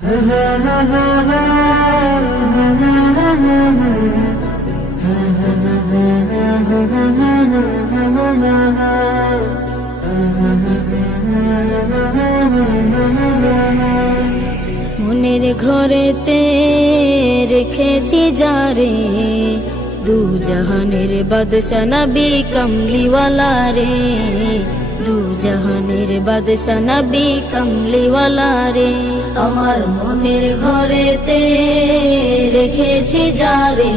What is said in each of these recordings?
মনের ঘরেতে রেখেছি যারে, দু জাহানের বাদশা নবী কমলিওয়ালা রে, দু জাহানের বাদশা নবী কমলিওয়ালা রে। আমার মনের ঘরেতে রেখেছি যারে,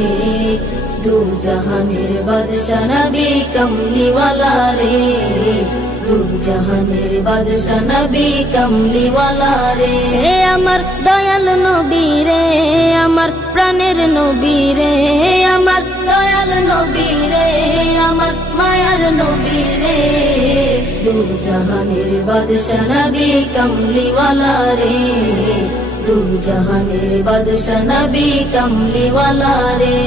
দু জাহানের বাদশা নবী কমলিওয়ালা রে, দু জাহানের বাদশা নবী কমলিওয়ালা রে। আমার দয়াল নবী রে, আমার প্রাণের নবী রে, আমার দয়াল নবী রে, আমার মায়ার নবী রে, দু জাহানের বাদশা নবী কমলিওয়ালা রে, দু জাহানের বাদশা নবী কমলিওয়ালা রে,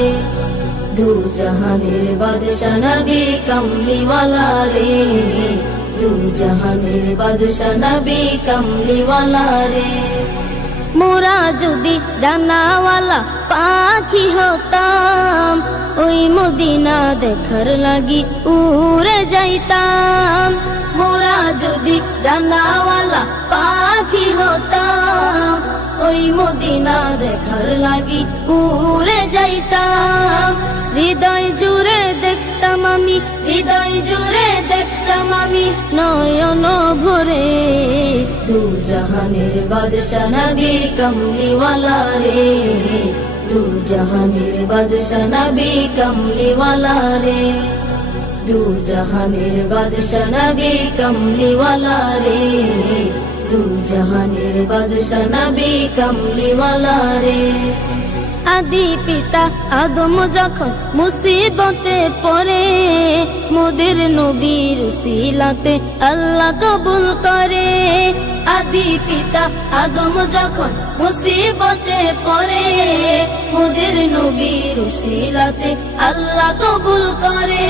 দু জাহানের বাদশা নবী কমলিওয়ালা রে, দু জাহানের বাদশা নবী কমলিওয়ালা রে। মোরা যদি ডানাওয়ালা পাখি হতাম, ওই মদিনা দেখার লাগি উড়ে যাইতাম। মোরা যদি ডানাওয়ালা পাখি হতাম, ওই মদিনা দেখার লাগি উড়ে যাইতাম। হৃদয় জুড়ে দেখতাম আমি, হৃদয় জুড়ে দেখতাম আমি নয়ন ভরে, দু জাহানের বাদশা নবী কমলিওয়ালা রে, দু জাহানের বাদশা নবী কমলিওয়ালা রে, দু জাহানের বাদশা নবী কমলিওয়ালা রে, দু জাহানের বাদশা নবী কমলিওয়ালা রে। আদি পিতা আদম যখন মুসিবতে পড়ে, মোদের নবীর উসিলাতে আল্লাহ কবুল করে। আদি পিতা আদম যখন মুসিবতে পড়ে, মোদের নবীর উসিলাতে আল্লাহ কবুল করে।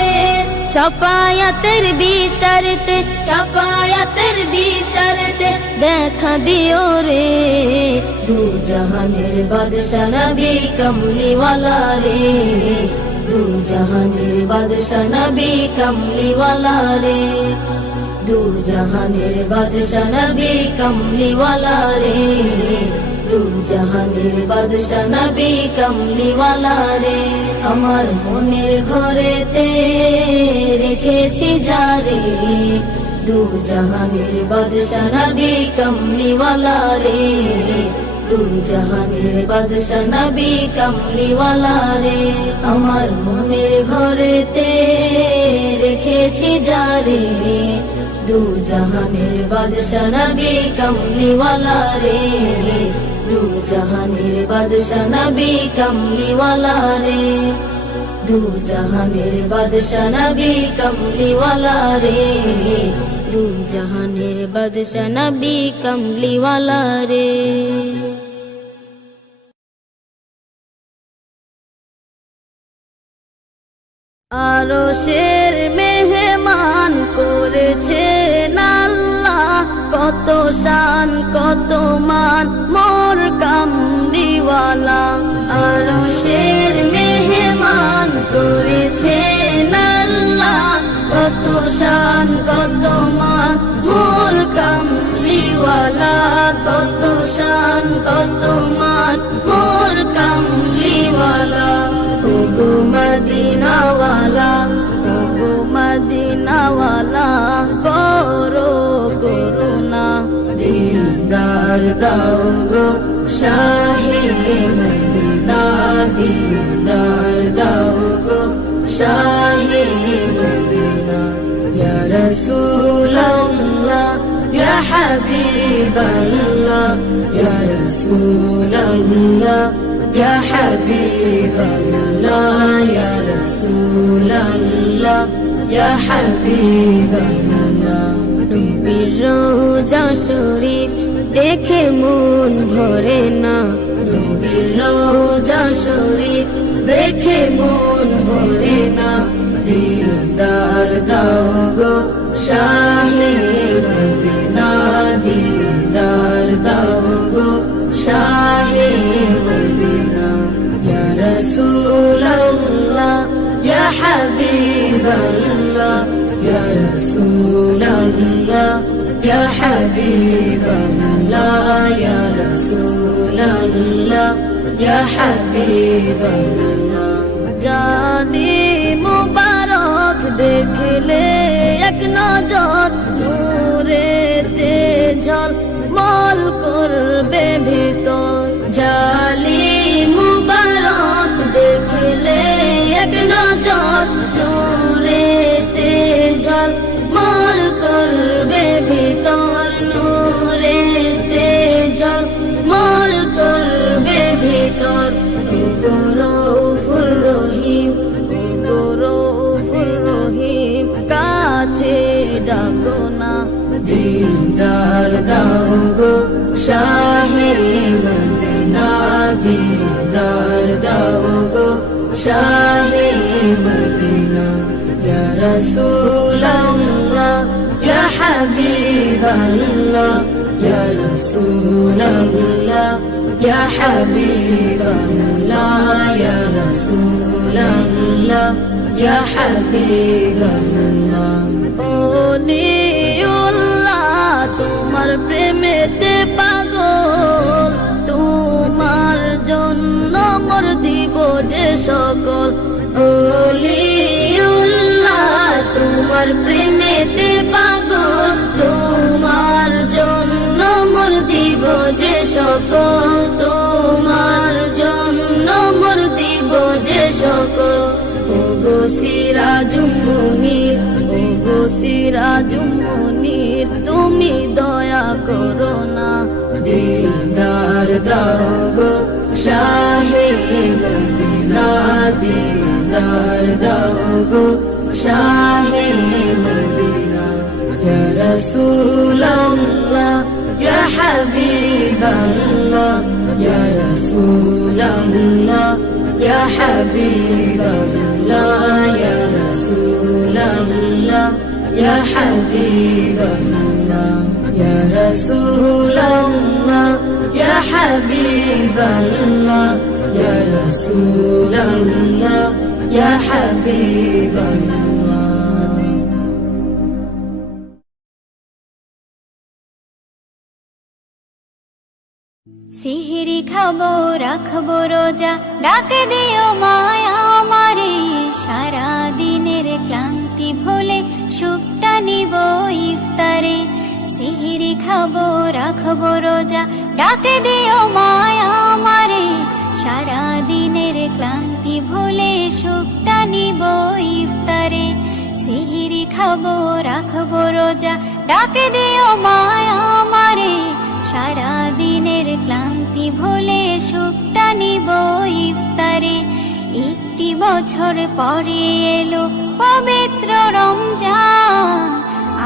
শাফায়াতের বিচারতে, শাফায়াতের বিচারতে দেখা দিও রে, দু জাহানের বাদশা নবী কমলিওয়ালা রে, দু জাহানের বাদশা নবী কমলিওয়ালা রে, দু জাহানের বাদশা নবী কমলিওয়ালা রে, দু জাহানের বাদশা নবী কমলিওয়ালা রে। আমার মনের ঘরেতে রেখেছি যারে, দু জাহানের বাদশা নবী কমলিওয়ালা রে, দু জাহানের বাদশা নবী কমলিওয়ালা রে। আমার মনের ঘরেতে রেখেছি যারে, দু জাহানের বাদশা নবী কমলিওয়ালা রে, দু জাহানের বাদশা নবী কমলিওয়ালা রে, দু জাহানের বাদশা নবী কমলিওয়ালা রে, দু জাহানের বাদশা নবী কমলিওয়ালা রে। আরশের মেহমান করেছেন আল্লাহ, কত শান কত মান মোর কামলিওয়ালা। আরশের মেহমান করেছেন আল্লাহ, কত শান কত মান মোর কামলিওয়ালা, কত শান কত মান মোর কামলিওয়ালা। ওগো মদিনাওয়ালা, ওগো মদিনাওয়ালা, করো করুণা, দিদার দাও গো শাহে মদিনা, দিদার দাও গো শাহে মদিনা। ইয়া রাসূলাল্লাহ ইয়া হাবিবাল্লাহ, ইয়া রাসূলাল্লাহ ইয়া হাবিবাল্লাহ, ইয়া রাসূলাল্লাহ ইয়া হাবিবাল্লাহ। নবীর রওজা শরীফ দেখে মন ভরে না, নবীর রওজা শরীফ দেখে মন ভরে না। দিদার দাও গো শাহে মদিনা, দিদার দাও গো শাহে হাবিবাল্লাহ ইয়া রাসূলাল্লাহ ইয়া হাবিবাল্লাহ জানি মুবারক দেখলে এক নজর নূরেতে ঝলমল করবে ভিতর জালি মুবারক দেখলে এক নজর নূরেতে ঝলমল করবে ভিতর নূরেতে ঝলমল করবে ভিতর রউফুর রহিম রউফুর রহিম কাছে ডাকো না দিদার দাও গো শাহে মদিনা দিদার দাও গো শাহে মদিনা ইয়া রাসূলাল্লাহ ইয়া হাবিবাল্লাহ ইয়া রাসূলাল্লাহ ইয়া হাবিবাল্লাহ ইয়া রাসূলাল্লাহ ইয়া হাবিবাল্লাহ ওলিউল্লাহ তোমার প্রেমেতে পাগল তোমার জন্য মোর দিব যে সকল ওলিউল্লাহ তোমার প্রেমেতে পাগল তোমার জন্য মোর দিব যে সকল তোমার জন্য মোর দিব যে সকল ওগো সিরাজুম মুনির ওগো সিরাজুম মুনির তুমি দয়া করো না দিদার দাও গো শাহে মদিনা দিদার দাও গো শাহে মদিনা ইয়া রাসূলাল্লাহ ইয়া হাবিবাল্লাহ ইয়া রাসূলাল্লাহ ইয়া হাবিবাল্লাহ ইয়া রাসূলাল্লাহ ইয়া হাবিবাল্লাহ ইয়া রাসূলাল্লাহ ইয়া হাবিবাল্লাহ ইয়া রাসূলাল্লাহ ইয়া হাবিবাল্লাহ সিহরি খাবো রাখবো রোজা ডাকে দিও মায়া আমারে সারা দিনের ক্লান্তি ভুলে সুখটা নিব ইফতারে সিহরি খাবো রাখবো রোজা ডাকে দিও মায়া আমারে সারা দিনের ক্লান্তি ভুলে সুখটা নিব ইফতারে সিহরি খাবো রাখবো রোজা ডাকে দিও মায়া আমারে সারা দিনের ক্লান্তি ভুলে সুখটা নিব ইফতারে একটি বছর পরে এলো পবিত্র রমজান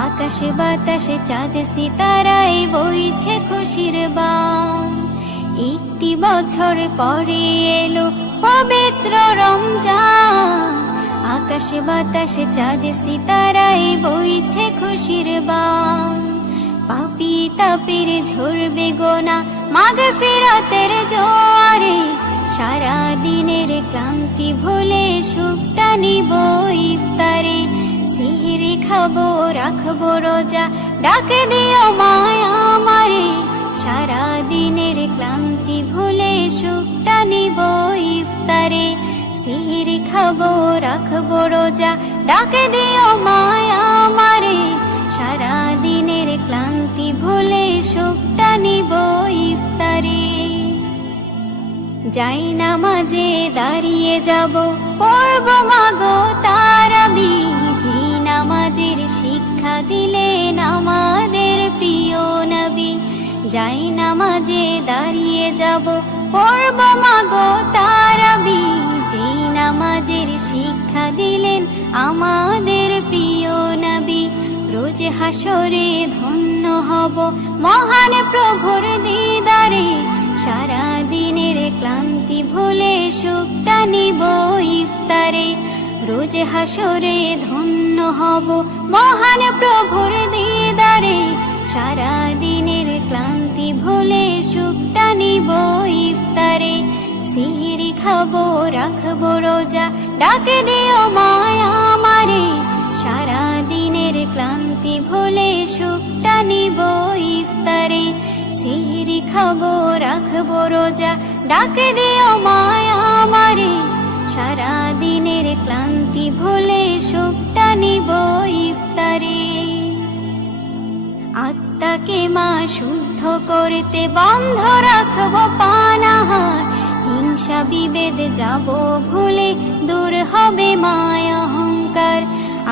আকাশে বাতাসে চাঁদ সিতারায় বইছে খুশির বান একটি বছর পরে এলো পবিত্র রমজান আকাশে বাতাসে চাঁদ সিতারায় বইছে খুশির বান পাপী তাপের ঝরবে গোনা মাগফিরাতের জোয়ারে সারা দিনের ক্লান্তি ভুলে সুখটা নিব ইফতারে সিহরি খাবো রাখবো রোজা ডাকে দিও মায়া আমারে সারা দিনের ক্লান্তি ভুলে সুখটা নিব ইফতারে সিহরি খাবো রাখবো রোজা ডাকে দিও মায়া আমারে সারা দিনের ক্লান্তি ভুলে সুখটা নিব ইফতারে যাই নামাজে দাঁড়িয়ে যাব পড়ব মাগো তারাবি জি নামাজের শিক্ষা দিলেন আমাদের প্রিয় নবী যাই নামাজে দাঁড়িয়ে যাব পড়ব মাগো তারাবি জি নামাজের শিক্ষা দিলেন আমাদের প্রিয় নবী রোজ হাসরে ধন্য হব মহান প্রভুর দিদারে সারা দিনের ক্লান্তি ভুলে সুখটা নিব ইফতারে রোজ হাসরে ধন্য হব মহান প্রভুর দিদারে সারা দিনের ক্লান্তি ভুলে সুখটা নিব ইফতারে সিহরি খাবো রাখবো রোজা ডাকে দিও মায়া আমারে সারা দিনের ক্লান্তি ভুলে সুখটা নিব ইফতারে সিহরি খাবো রাখবো রোজা ডাকে দিও মায়া আমারে সারা দিনের ক্লান্তি ভুলে সুখটা নিব ইফতারে আত্মাকে মা শুদ্ধ করতে বন্ধ রাখবো পানাহার হিংসা বিভেদ যাব ভুলে দূর হবে মায়া অহংকার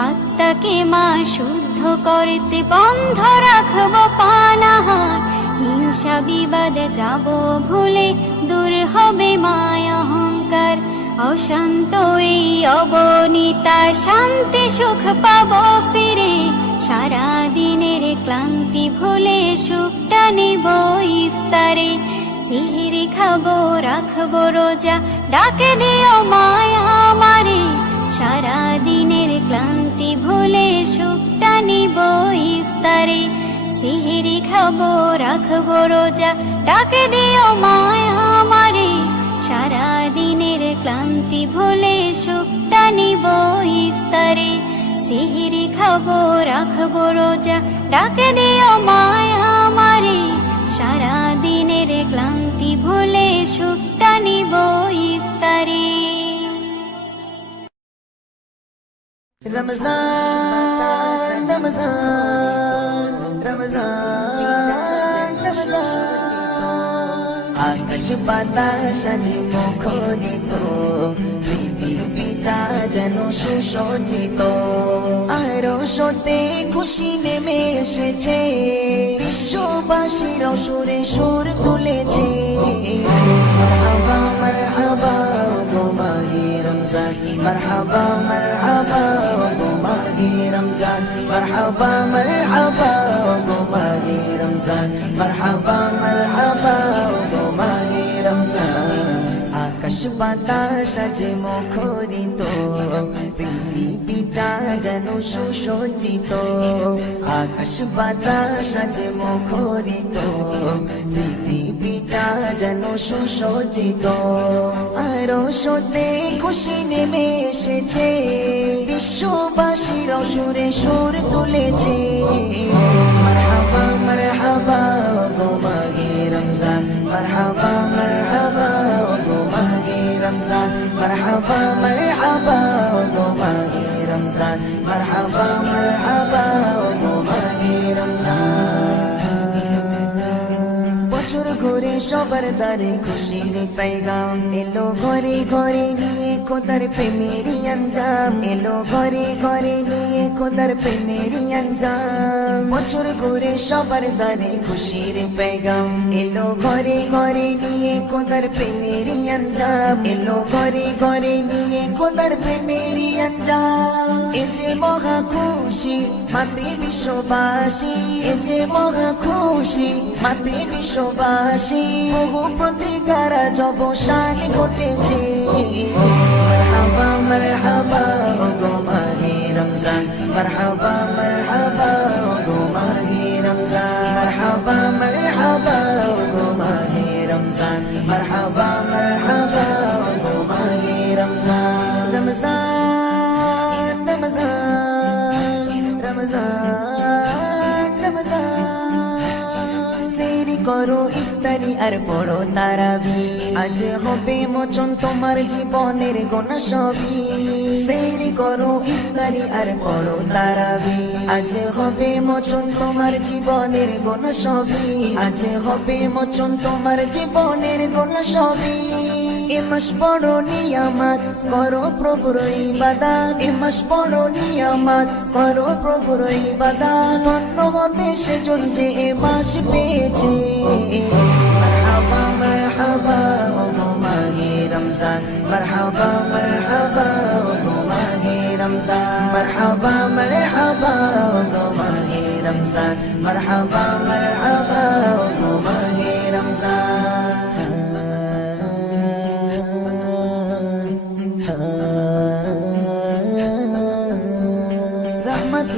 আত্মাকে মা শুদ্ধ করতে বন্ধ রাখবো পানাহার হিংসা বিবাদ যাব ভুলে দূর হবে মায়া অহংকার অশান্ত এই অবনীতা শান্তি সুখ পাবো ফিরে সারা দিনের ক্লান্তি ভুলে সুখটা নিব ইফতারে সিহরি খাবো রাখবো রোজা ডাকে দিও মায়া আমারে সারা দিনের ক্লান্তি ভুলে সুখটা নিব ইফতারে সিহরি খাবো রাখবো রোজা ডাকে দিও মায়া আমারে সারা দিনের ক্লান্তি ভুলে সুখটা নিব ইফতারে সিহরি খাবো রাখবো রোজা ডাকে দিও মায়া আমারে সারা দিনের ক্লান্তি ভুলে সুখটা নিব ইফতারে রমজান রমজান রমজান রমজান আকাশ বাতাস আজি মুখরিত পৃথিবীটা যেন সুসজ্জিত আরো সতে খুশি নেমে এসেছে বিশ্ববাসীর সুরে সুর তুলেছে মারহাবা মারহাবা গো মাহে রমজান মারহাবা মারহাবা গো মাহে রমজান মারহাবা মারহাবা গো মাহে রমজান মারহাবা মারহাবা গো মাহে রমজান আকাশ বাতাস আজ মুখরিত পৃথিবীটা যেন সুসজ্জিত আকাশ বাতাস আজ মুখরিত পৃথিবীটা যেন সুসজ্জিত আরো সতে খুশি নেমে এসেছে বিশ্ববাসীর সুরে সুর তুলেছে মারহাবা মারহাবা গো মাহে রমজান মারহাবা মারহাবা গো মাহে রমজান মারহাবা মারহাবা গো মাহে রমজান মারহাবা মারহাবা গো মাহে রমজান বছর ঘুরে সবার দ্বারে খুশির পেগাম এলো ঘরে ঘরে নিয়ে খোদার প্রেমেরই আঞ্জাম এলো ঘরে ঘরে নিয়ে খোদার প্রেমেরই আঞ্জাম বছর ঘুরে সবার দ্বারে খুশির পেগাম এলো ঘরে ঘরে নিয়ে খোদার প্রেমেরই আঞ্জাম এলো ঘরে ঘরে নিয়ে খোদার প্রেমেরই আঞ্জাম এ যে মহা খুশি মাতে বিশ্ববাসী এ যে মহা খুশি মাতে বিশ্ববাসী বহু প্রতিকার জবসান ঘটেছে মারহাবা মারহাবা গো মাহে রমজান মারহাবা মারহাবা গো মাহে রমজান মারহাবা মারহাবা গো মাহে রমজান মারহাবা মারহাবা গো মাহে রমজান রমজান রমজান রমজান রমজান সেরি করো ইফতারি আর পড়ো তারাবি আজ হবে মোচন তোমার জীবনের গোনা সবই সেরি করো ইফতারি আর পড়ো তারাবি আজ হবে মোচন তোমার জীবনের গোনা সবই আজ হবে মোচন তোমার জীবনের গোনা সবই এ মাস বড় নিয়ামত করো প্রভুর ইবাদত এ মাস বড় নিয়ামত করো প্রভুর ইবাদত ধন্য হবে সেজন যে এ মাস পেয়েছে মারহাবা মারহাবা গো মাহে রমজান মারহাবা মারহাবা গো মাহে রমজান মারহাবা মারহাবা গো মাহে রমজান মারহাবা মারহাবা গো মাহে রমজান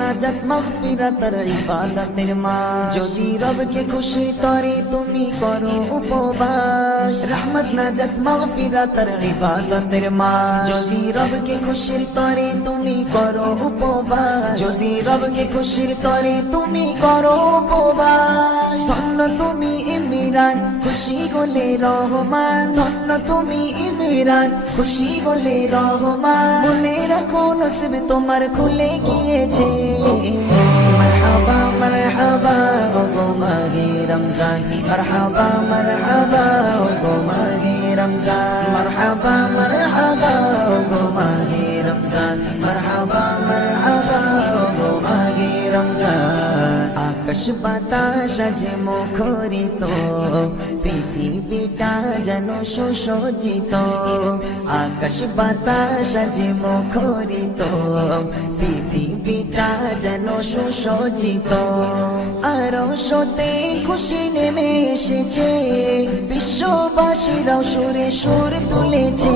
নাজাত মাগফিরাতের ইবাদতের মা যদি রবকে খুশি করে তুমি করো উপবাস মাস, রহমত নাজাত মাগফিরাতের ইবাদতের মাস। যদি রবকে খুশির তরে তুমি করো উপবাস, যদি রবকে খুশির তরে তুমি করো উপবাস, ধন্য তুমি ইমরান খুশি হলে রহমান, ধন্য তুমি ইমরান খুশি হলে রহমান। মনে রাখো নসিব তোমার খুলে গিয়েছে। মারহাবা মারহাবা ওগো মাহে রমজান, মারহাবা মারহাবা ওগো মাহে রমজান, মারহাবা মারহাবা ওগো মাহে রমজান, মারহাবা মারহাবা ওগো মাহে রমজান। আকাশ বাতাস আজ মুখরিত, পৃথিবীটা যেন সুসজ্জিত। আকাশ বাতাস আজ মুখরিত, পৃথিবীটা যেন সুসজ্জিত। আরশতে খুশি নেমে এসেছে, বিশ্ববাসীরাও সুরে সুর তুলেছে।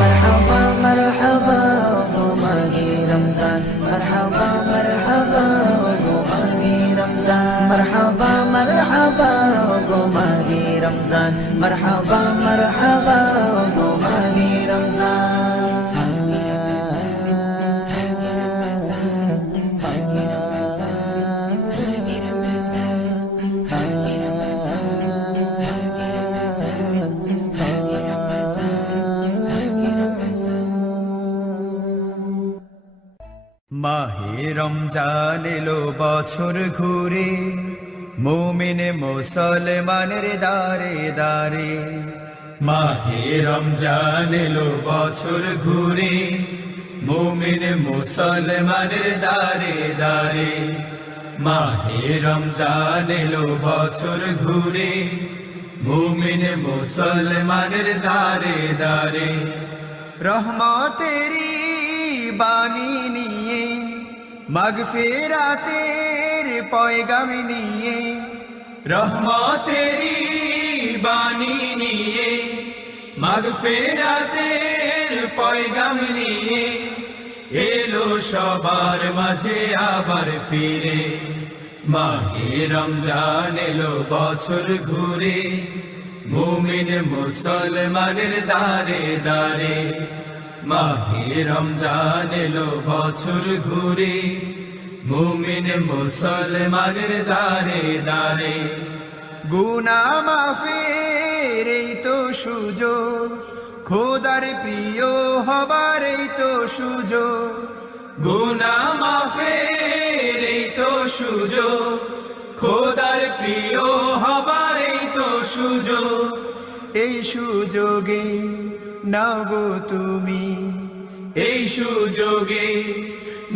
মারহাবা মারহাবা ওগো মাহে রমজান, মারহাবা মারহাবা ওগো মাহে রমজান, মারহাবা মারহাবা ওগো মাহে রমজান, মারহাবা মারহাবা ওগো মাহে রমজান। মাহে রমজান এলো বছর ঘুরে, মুমিন মুসলমানের দারে দারে। মাহে রমজান এলো বছর ঘুরে, মুমিন মুসলমানের দারে দারে। মাহে রমজান এলো বছর ঘুরে, মুমিন মুসলমানের দারে দারে। রহমতেরি বাণী নিয়ে, মাগফিরাতের পয়গাম নিয়ে, রহমতেরি বাণী নিয়ে, মাগফিরাতের পয়গাম নিয়ে। এলো সবার মাঝে আবার ফিরে, মাহে রমজান এলো বছর ঘুরে, মুমিন মুসলমানের দারে দারে। মাহে রমজান এলো বছর ঘুরে, মুমিন মুসলমানের দারে দারে। গুনাহ মাফের এই তো সুযোগ, খোদার প্রিয় হবার এই তো সুযোগ। গুনাহ মাফের এই তো সুযোগ, খোদার প্রিয় হবার এই তো সুযোগ। এই সুযোগে নাও গো তুমি, এই সুযোগে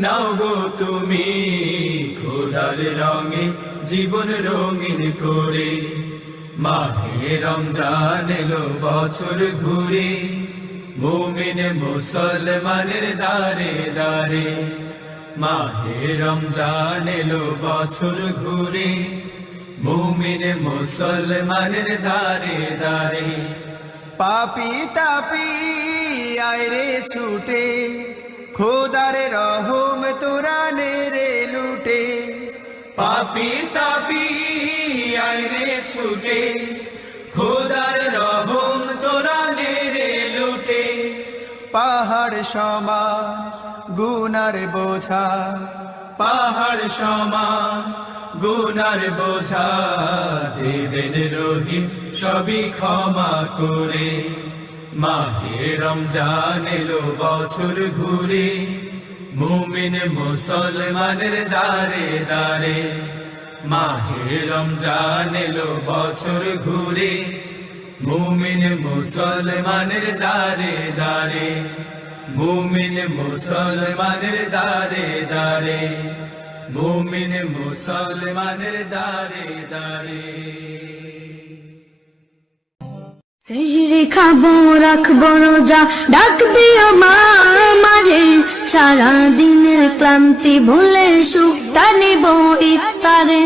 নাও গো তুমি, খোদার রঙে জীবন রঙিন করে। মাহে রমজান এলো বছর ঘুরে, মুমিন মুসলমানের দারে দারে। মাহে রমজান এলো বছর ঘুরে, মুমিন মুসলমানের দারে দারে। পাপি তাপি আয়রে ছুটে, খোদার রহম তোরা নেরে লুটে। পাপি তাপি আয়রে ছুটে, খোদার রহম তোরা নেরে লুটে। পাহাড় সমান গুনার বোঝা, পাহাড় সমান গুনার বোঝা, দেবেন রহিম সবই ক্ষমা করে। মাহে রমজান এলো বছর ঘুরে, মুমিন মুসলমানের দারে দারে। মাহে রমজান এলো বছর ঘুরে, মুমিন মুসলমানের দারে দারে। মুমিন মুসলমানের দারে দারে, মুমিন মুসলমানের দারে দারে। সেহরি খাবো রাখবো রোজা, ডাক দিও মা আমারে, সারা দিনের ক্লান্তি ভুলে সুখটা নিব ইফতারে।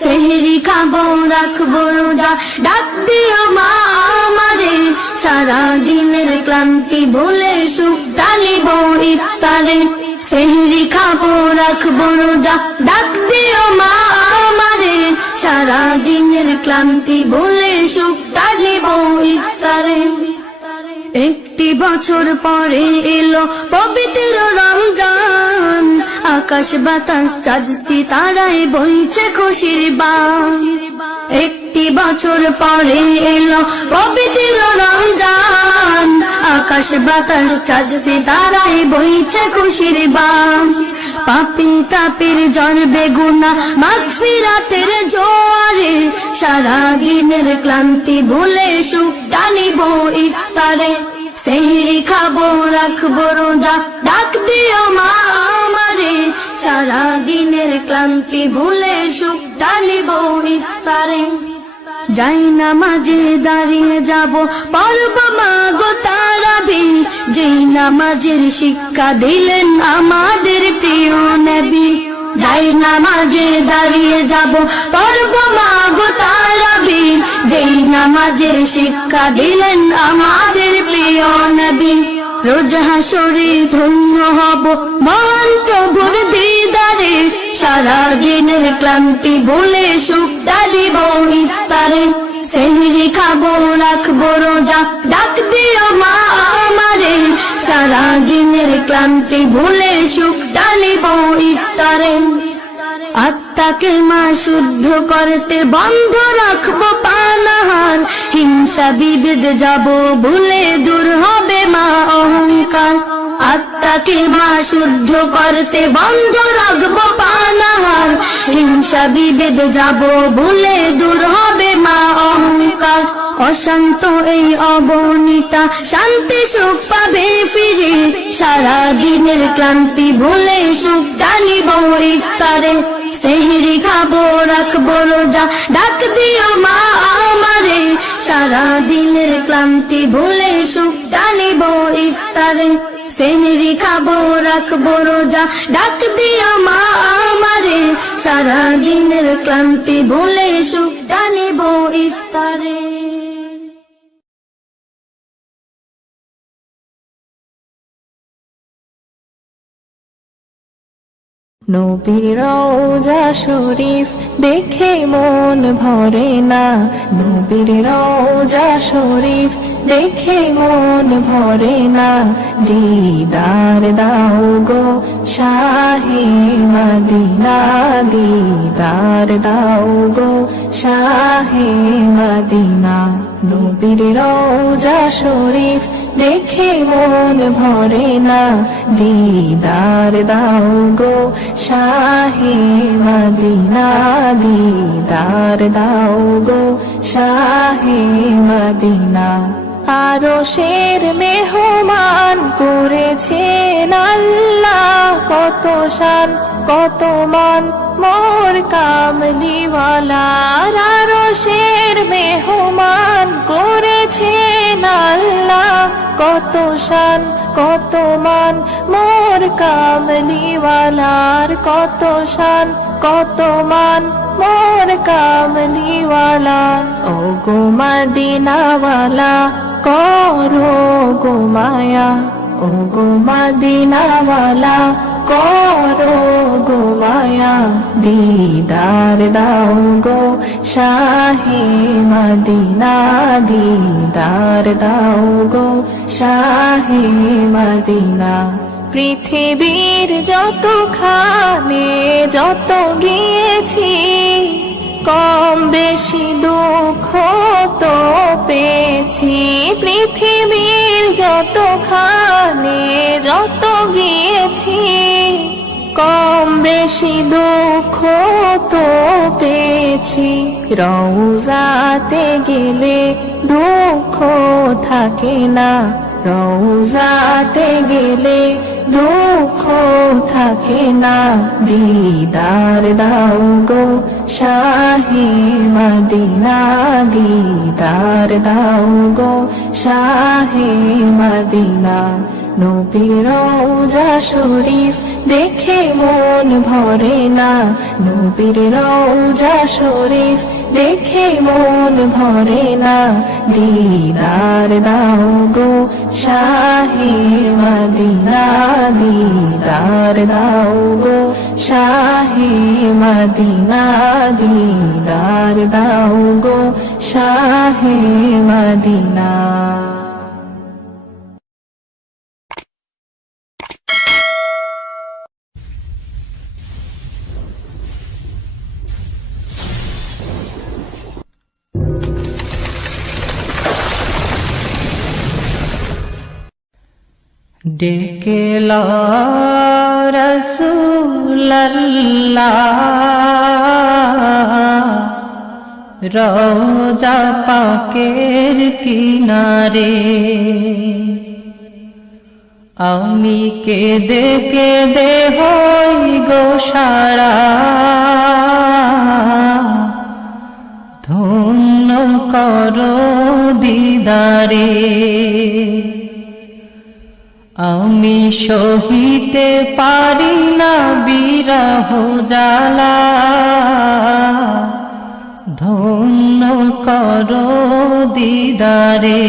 সেহরি খাবো রাখবো রোজা, ডাক দিও মা আমারে, সারা দিনের ক্লান্তি ভুলে সুখটা নিব ইফতারে। সেহরি খাবো রাখবো রোজা, ডাক দিও মা আমারে, সারা দিনের ক্লান্তি ভুলে সুখটা নিব ইফতারে। একটি বছর পরে এলো পবিত্র রমজান, আকাশ বাতাস চাঁদ সিতারায় বইছে খুশির বান। একটি বছর পরে এলো পবিত্র রমজান, আকাশ বাতাস চাঁদ সিতারায় বইছে খুশির বান। পাপী তাপের ঝরবে গুনাহ মাগফিরাতের জোয়ারে, সারা দিনের ক্লান্তি ভুলে সুখটা নিব ইফতারে। সেহরি খাবো রাখবো রোজা ডাক দিও মা আমারে, সারা দিনের ক্লান্তি ভুলে সুখটা নিব ইফতারে। যাই নামাজে দাঁড়িয়ে যাব পড়ব মা গো তারাবি, যেই নামাজের শিক্ষা দিলেন আমাদের প্রিয় নবী। যাই নামাজে দাঁড়িয়ে যাব পড়ব মা গো তারাবি, যেই নামাজের শিক্ষা দিলেন আমাদের প্রিয় নবী। রোজ হাসরে ধন্য হব মহান প্রভুর দিদারে, সারা দিনের ক্লান্তি ভুলে সুখটা দিব ইফতারে। সেহরি খাবো রাখবো রোজা ডাক দিও মা আমারে, সারা দিনের ক্লান্তি ভুলে সুখটা নিব ইফতারে। আত্মাকে মা শুদ্ধ করতে বন্ধ রাখবো পানাহার, হিংসা বিভেদ যাব ভুলে দূর হবে মা অহংকার। আত্মাকে মা শুদ্ধ করতে বন্ধ রাখবো পানাহার, হিংসা বিভেদ যাব ভুলে দূর হবে মা অহংকার। অশান্ত এই অবনীতা শান্তি সুখ পাবে ফিরে, সারা দিনের ক্লান্তি ভুলে সুখটা নিব ইফতারে। সেহরি খাবো রাখবো রোজা ডাক দিও মা আমারে, সারা দিনের ক্লান্তি ভুলে সুখটা নিব ইফতারে। সেহরি খাবো রাখবো রোজা ডাক দিও মা আমারে, সারা দিনের ক্লান্তি ভুলে সুখটা নিব ইফতারে। নবীর রওজা শরীফ দেখে মন ভরে না, নবীর রওজা শরীফ দেখে মন ভরে না। দিদার দাও গো শাহে মদিনা, দিদার দাও গো শাহে মদিনা। নবীর রওজা শরীফ দেখে মন ভরে না, দিদার দাও গো শাহে মদিনা, দিদার দাও গো শাহে মদিনা। আরশের মেহমান করেছেন আল্লাহ, কত শান কত মান মোর কামলিওয়ালা। আরশের মেহমান করেছেন আল্লাহ, কত শান কত মান মোর কামলিওয়ালার, কত শান কত মান মোর কামলিওয়ালার। ও গো মদিনাওয়ালা করো গো মায়া, ও গো মদিনাওয়ালা করো গো মায়া। দিদার দাও গো শাহে মদিনা, দিদার দাও গো শাহে মদিনা। পৃথিবীর যতখানে যত গিয়েছি, কম বেশি দুঃখ তো পেয়েছি। পৃথিবীর যতখানে যত গিয়েছি, কম বেশি দুঃখ তো পেয়েছি। রওজাতে গেলে দুঃখ থাকে না, রওজাতে গেলে দুঃখ থাকে না। দিদার দাও গো শাহে মদিনা, দিদার দাও গো শাহে মদিনা। নবীর রওজা শরীফ দেখে মন ভরে না, নবীর রওজা শরীফ দেখে মন ভরে না দিদার দাও গো শাহে মদিনা দিদার দাও গো শাহে মদিনা দিদার দাও গো শাহে মদিনা ডেকে লো রাসূলুল্লাহ রওজা পাকের কিনারে আমি কেঁদে কেঁদে হই গো সারা ধন্য করো দিদারে আমি সহিতে পারি না বিরহ জ্বালা ধন্য করো দিদারে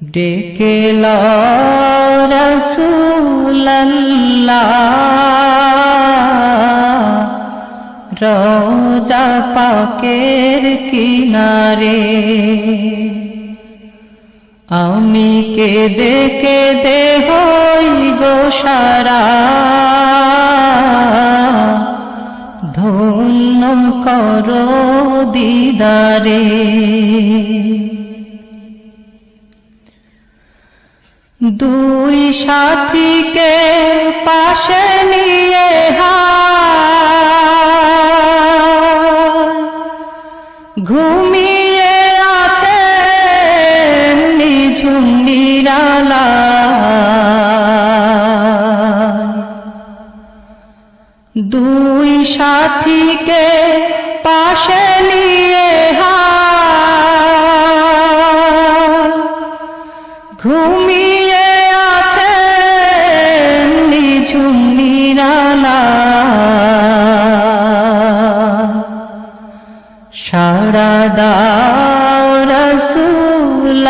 ডেকে লো রাসূলুল্লাহ রওজা পাকের কিনারে আমি কেঁদে কেঁদে হই গো সারা ধন্য করো দিদারে দুই সাথীকে পাশে নিয়ে ঘুমিয়ে আছে নিঝুম নিরালা দুই সাথীকে পাশে নিয়ে ঘুমিয়ে আছে নিঝুম নিরালা সাড়া দাও রাসূলুল্লাহ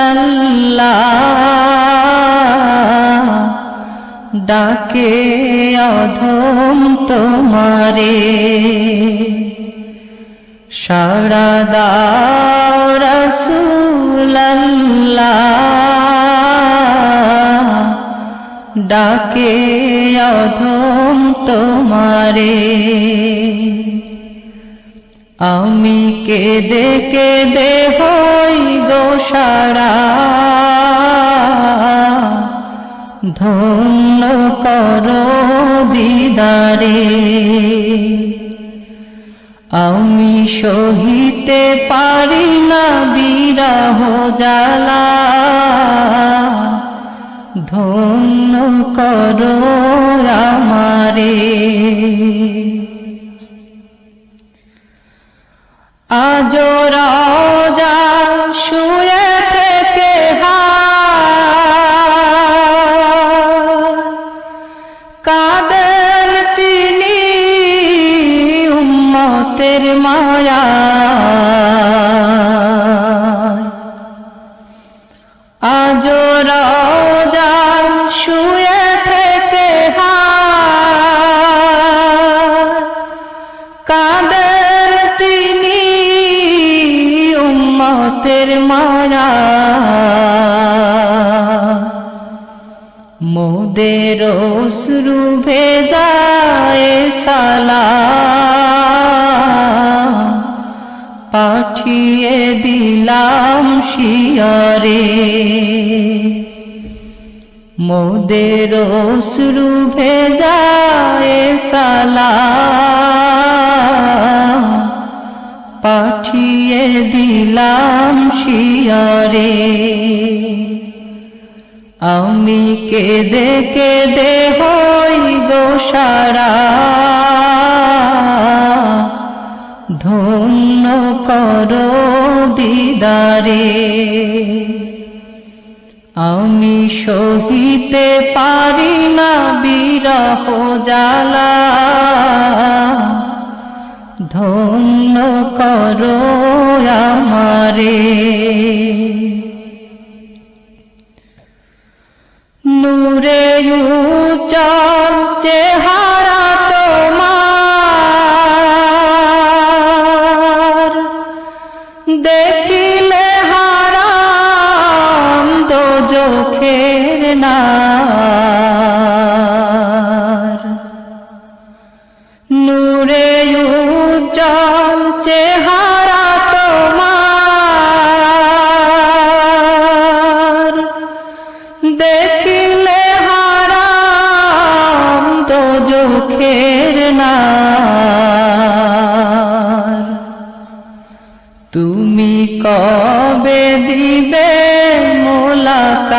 ডাকে অধম তোমারে সাড়া দাও রাসূলুল্লাহ ডাকে অধম তোমারে আমি কেঁদে কেঁদে হই গো সারা ধন্য করো দিদারে আমি সহিতে পারি না বিরহ জ্বালা ধন্য করো আমারে আজ রওজা শুয়ে থেকে কাঁদেন তিনি উম্মতের মায়া আজ রওজা শুয়ে থেকে কাঁদেন তিনি উম্মতের মায়া মোদের অশ্রু ভেজায় সালাম পাঠিয়ে দিলাম শিয়রে মোদের অশ্রু ভেজায় সালাম পাঠিয়ে দিলাম শিয়রে আমি কেঁদে কেঁদে হই গো সারা ধন্য করো দিদারে আমি সহিতে পারি না বিরহ জ্বালা ধন্য করো আমারে। নূরে উজ্জ্বল চেহারা তোমার, দেখিলে হারাম দোজখের নার। নূরে উজ্জ্বল চেহারা তোমার, দেখিলে হারাম দোজখের নার। তুমি কবে দিবে মোলাকাত,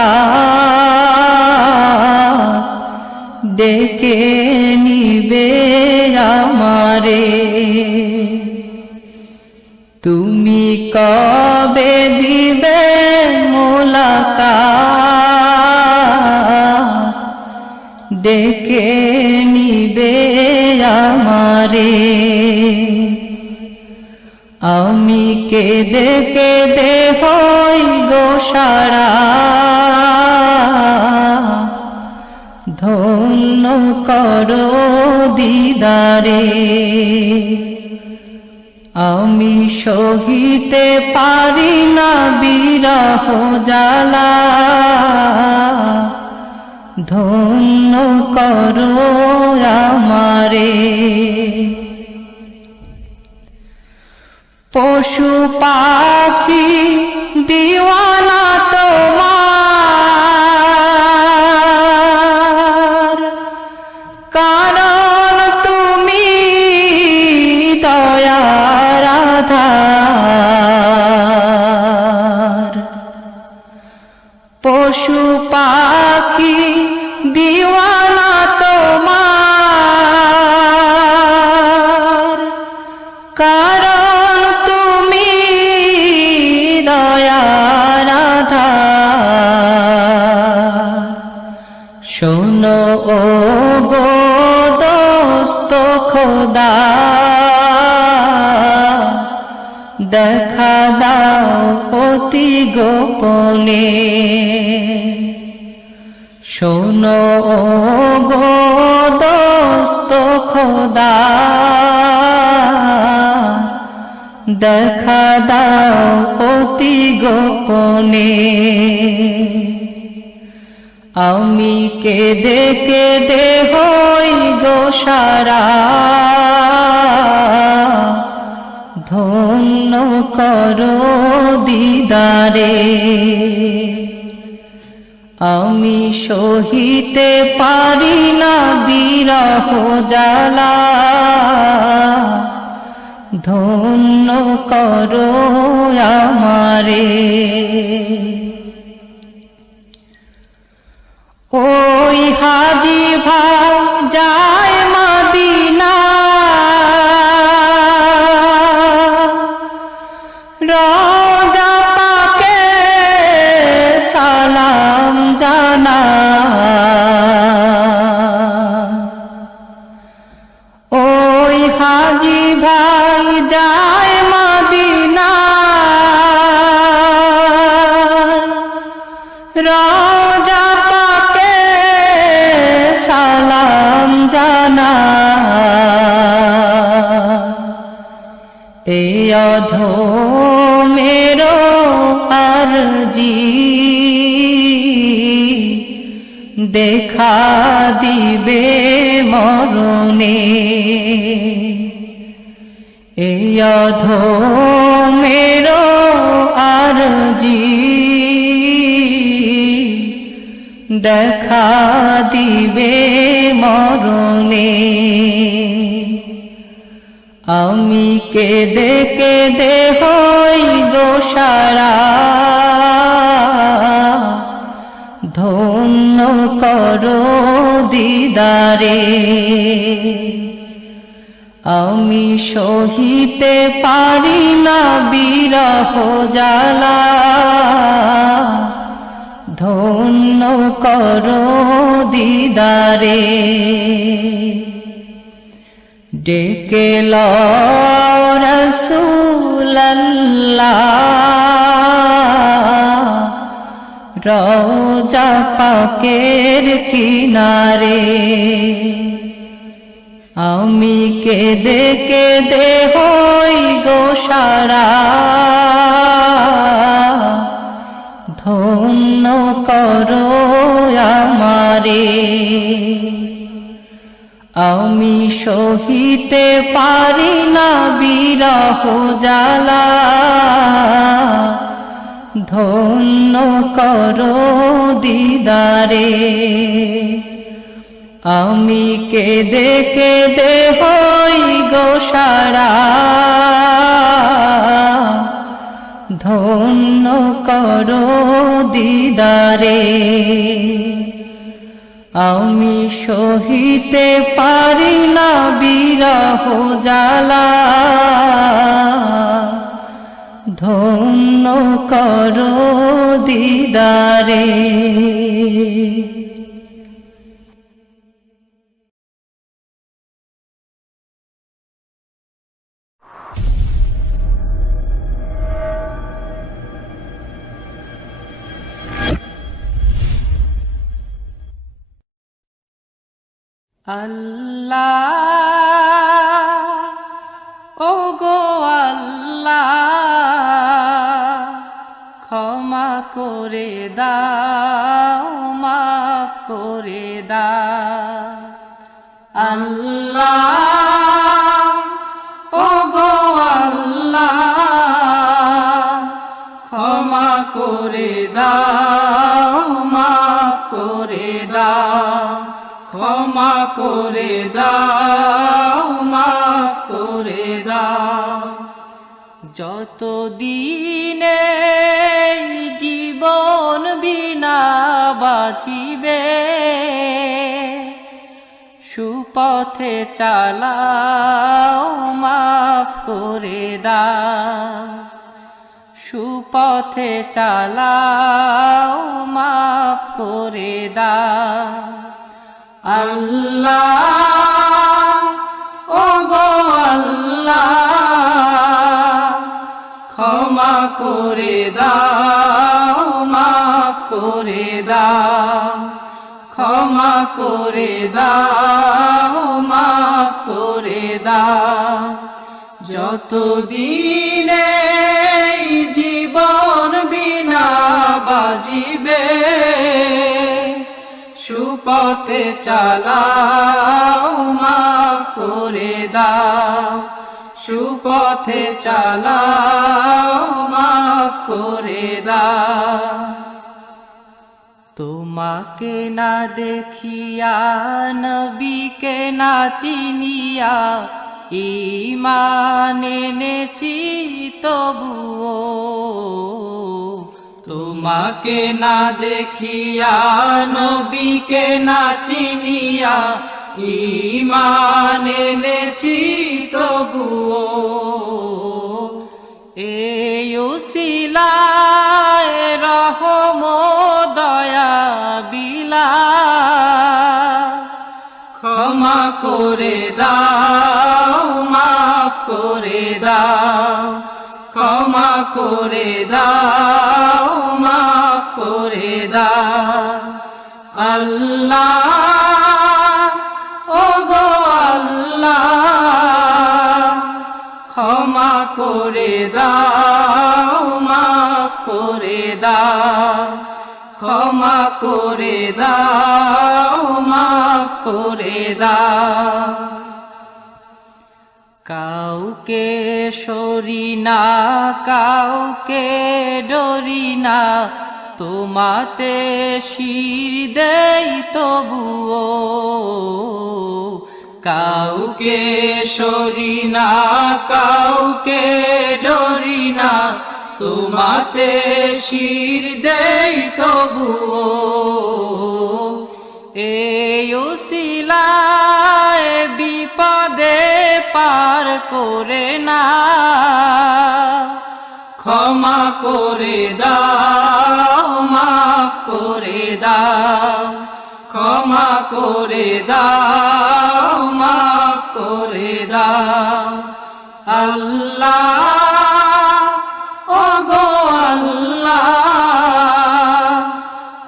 ডেকে নিবে আমারে। তুমি কবে দিবে মোলাকাত, ডেকে নিবে আমারে। আমি কেঁদে কেঁদে হই গো সারা, ধন্য করো দিদারে। আমি সহিতে পারি না বিরহ জ্বালা, ধন্য করো আমারে। পশু পাখি দিওয়ানা তোমার, কারণ তুমি দয়ার আধার। পশু পাখি দিওয়ানা তোমার, কারণ তুমি দয়ার আধার। শোনো ও গো দোস্ত খোদা, দেখা দাও অতি গোপনে। শোনো ও গো দোস্ত খোদা, দেখা দাও অতি গোপনে। আমি কেঁদে কেঁদে হই গো সারা, ধন্য করো দিদারে। আমি সহিতে পারি না বিরহ জ্বালা, ধন্য করো আমারে। ওই হাজি ভাই যায় মদিনা, রোজা পাকে সালাম জানা। ওই হাজি ভাই যায় মদিনা, রোজা পাকে সালাম জানা। এই অধমেরো আরজি, দেখা দিবে মরণে। এই অধমেরো আরজি, দেখা দিবে মরণে। আমি কেঁদে কেঁদে হই গো সারা, ধন্য করো দিদারে। আমি সহিতে পারি না বিরহ জ্বালা, ধন্য করো দিদারে। ডেকে লো রাসূলুল্লাহ রওজা পাকের কিনারে আমি কেঁদে কেঁদে হই গো সারা ধন্য করো আমারে আমি সহিতে পারি না বিরহ জ্বালা ধন্য করো দিদারে আমি কেঁদে কেঁদে হই গো সারা ধন্য করো দিদারে আমি সহিতে পারি না বিরহ জ্বালা ধন্য করো দিদারে আল্লাহ ও গো আল্লাহ ক্ষমা করে দাও মাফ করে দাও আল্লাহ ও গো আল্লাহ ক্ষমা করে দাও মাফ করে দাও ক্ষমা করে দাও মাফ করে দাও যত দিনে জীবন বিনা বাঁচিবে সুপথে চালাও মাফ করে দাও সুপথে চালাও মাফ করে দাও আল্লাহ ও গো আল্লাহ ক্ষমা করে দাও মাফ করে দাও ক্ষমা করে দাও মাফ করে দাও যত দিনে জীবন বিনা বাজিবে সুপথে চালাও মাফ করে দাও সুপথে চালাও মাফ করে দাও তোমাকে না দেখিয়া নবীকে না চিনিয়া ঈমান এনেছি তবুও তোমাকে না দেখিয়া নবীকে না চিনিয়া ঈমান এনেছি তবুও এই উসিলায় রহম দয়া বিলা ক্ষমা করে দাও মাফ করে দাও ক্ষমা করে দাও মাফ করে দাও আল্লাহ ও গো আল্লাহ ক্ষমা করে দাও মাফ করে দাও ক্ষমা করে দাও মাফ করে দাও কাউকে সরি না কাউকে ডরি না তোমাতে শির দেই তবুও কাউকে সরি না কাউকে ডরি না তোমাতে শির দেই তবুও এই উসিলায় বিপদে পার করে না ক্ষমা করে দাও মাফ করে দাও ক্ষমা করে দাও মাফ করে দাও দাও আল্লাহ ওগো আল্লাহ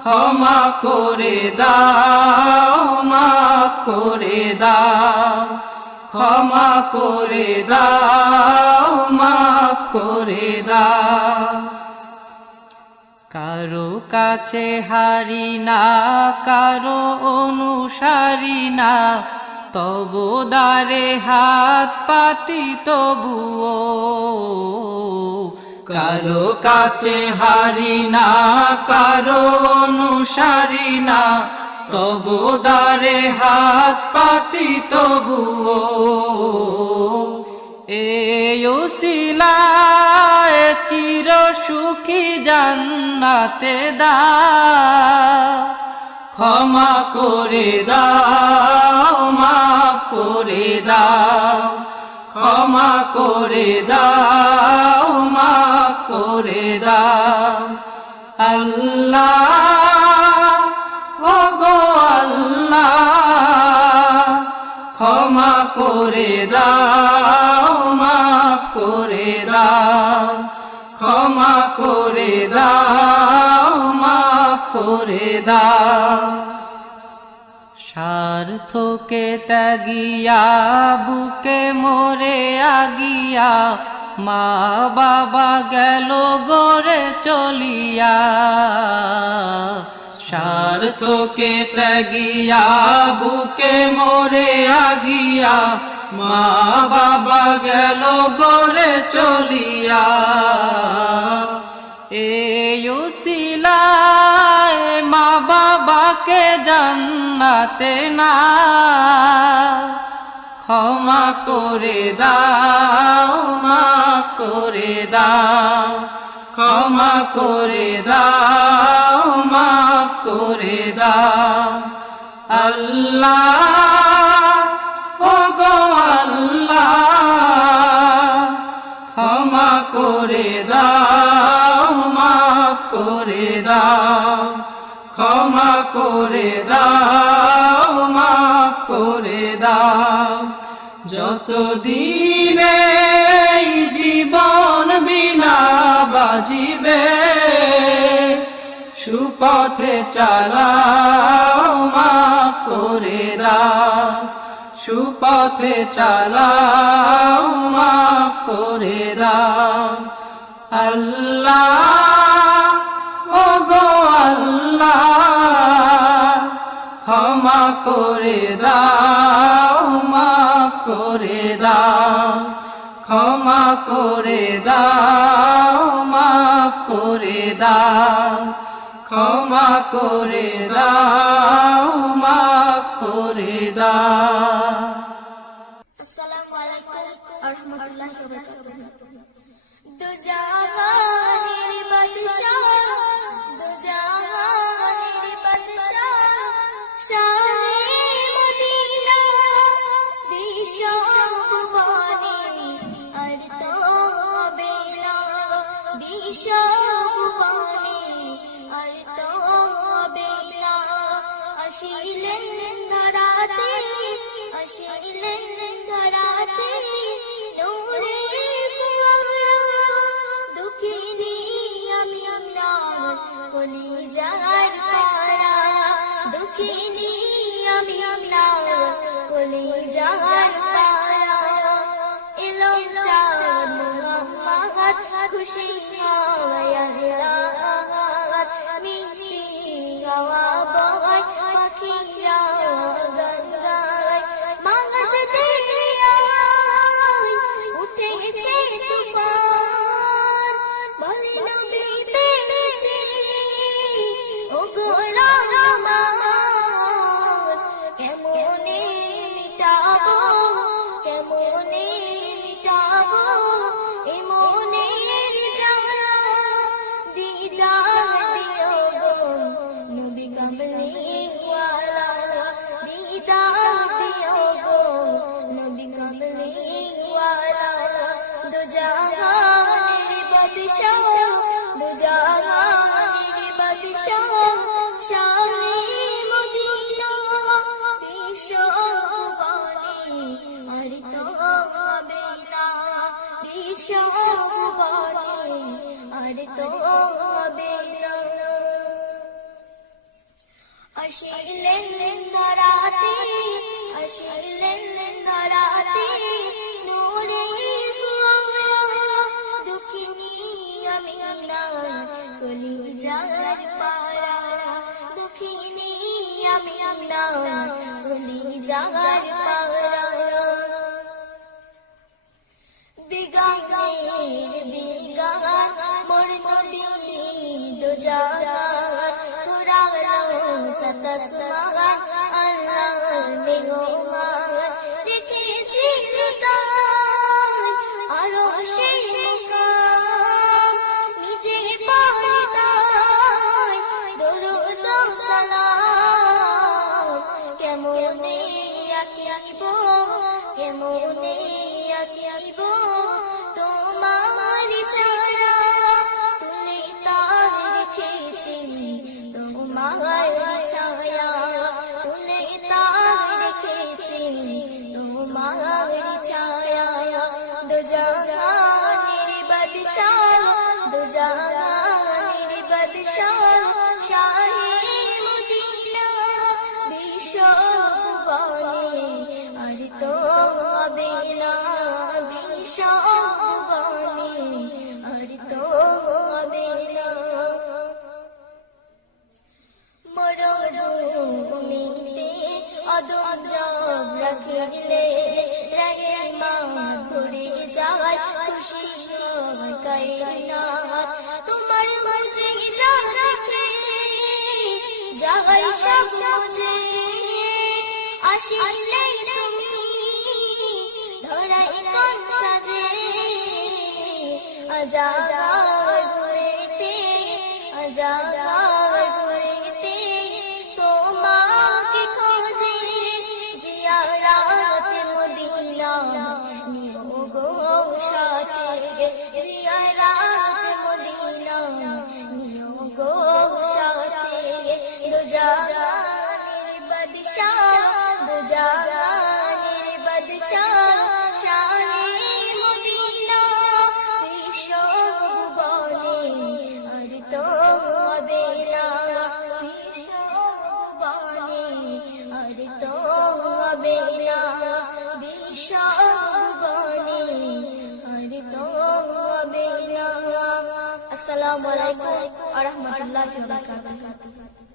ক্ষমা করে দাও মাফ করে দাও ক্ষমা করে দাও মাফ করে দাও কারো কাছে হারি না কারো অনুসারী না তবু দারে হাত পাতি তবুও কারো কাছে হারি না কারো অনুসারী না তবু দারে হাত পাতি তবুও এই উসিলায় চির সুখী জান্নাতে দাও ক্ষমা করে দাও মাফ করে দাও ক্ষমা করে দাও মাফ করে দাও আল্লাহ ওগো আল্লাহ ক্ষমা করে দাও মাফ করে দাও ক্ষমা করে দাও মাফ করে দাও স্বার্থকে ত্যাগিয়া বুকে মরে আগিয়া মা বাবা গেল গড়ে চলিয়া স্বার্থকে ত্যাগিয়া বুকে মরে আগিয়া মা বাবা গেল গড়ে চলিয়া এই উসিলায় মা বাবাকে জান্নাতে না ক্ষমা করে দাও মাফ করে দাও ক্ষমা করে দাও মাফ করে দাও আল্লাহ ওগো আল্লাহ ক্ষমা করে দাও মাফ করে দাও ক্ষমা করে দাও মাফ করে দাও যতদিন এই জীবন বিনা বাজিবে সুপথে চালাও মাফ করে দাও সুপথে চালাও মাফ করে দাও আল্লাহ ওগো আল্লাহ ক্ষমা করে দাও মাফ করে দাও ক্ষমা করে দাও মাফ করে দাও ক্ষমা করে দাও মাফ করে দাও আসসালামু আলাইকুম ওয়া রাহমাতুল্লাহি ওয়া বারাকাতুহু দো জাহানের বাদশাহ দো জাহানের বাদশাহ শাহে মদিনা বিশ্ব সুবহানি আর তো বেলা বিশ্ব সুবহানি আর তো বেলা আসিলেন ধরাতে আসিলেন ধরাতে নূরের ফোয়ারা দুঃখিনী আমি আপনার কলিজার পারা দুঃখিনী আমি আপনার কলিজার পারা এলো চাঁদ মোহাম্মদ খুশি আয়াত মিষ্টি গাওয়া বয় পাখিরা গঙ্গায় মাঝ দরিয়ায় উঠে গেছে তুফান বলে নবী পেয়েছে ওগো রহমান কেমনে মিটাবো কেমনে মিটাবো এমনের জ্বালা দিদার দিও গো নবী কামলিওয়ালা দিদার দিও গো নবী কামলিওয়ালা দো জাহানের বাদশাহ দো জাহানের বাদশাহ শাহে মদিনা বিশ্ব সুবহানি আর তো ভুবনে আর তো হবে না আসিলেন ধরাতে আসিলেন ধরাতে নূরের ফুয়ারা দুঃখিনী আমিনা কলিজার পারা দুঃখিনী আমিনা কলিজার পারা বিগানের বিগান মোর নবী দুজাহান কুরানো সাতাসমান আল্লাহ মেহমান রেখেছি সুতান আরো সেই মুকাম নিজে পড়তাই দরুদ সালাম কেমনে আকিব কেমনে আকিব তোমার ছায়া তুলে তার রেখেছি তোমার ছায়া তুলে তার রেখেছি তোমার ছায়া দুজাহানের বাদশাহ দুজাহানের বাদশাহ শাহে মদিনা বিশ্ব ভুবনে আর তো হবে না বিশ্ব ভুবনে আর তো হবে না মরুভূমিতে অদম রাখিলে রহমান ভরে যায় খুশি হয় কায়নাত তোমার মর্জি যা দেখে যাই সব বুঝে আসিলে তুমি ধরাই কোন সাজে আজাদ ঘুরেতে আজাদ ঘুরেতে তোমাকে খোঁজে জিয়ারাত মদিনা নিও গো সাথে জিয়ারাত মদিনা নিও গো সাথে দুজাহানের বাদশাহ দুজাহানের বাদশাহ শাহে মদিনা বিশ্ব ভুবনে আর তো হবে না বিশ্ব ভুবনে আর তো হবে না বিশ্ব ভুবনে আর তো হবে না আসসালামু আলাইকুম ওয়া রাহমাতুল্লাহি ওয়া বারাকাতুহু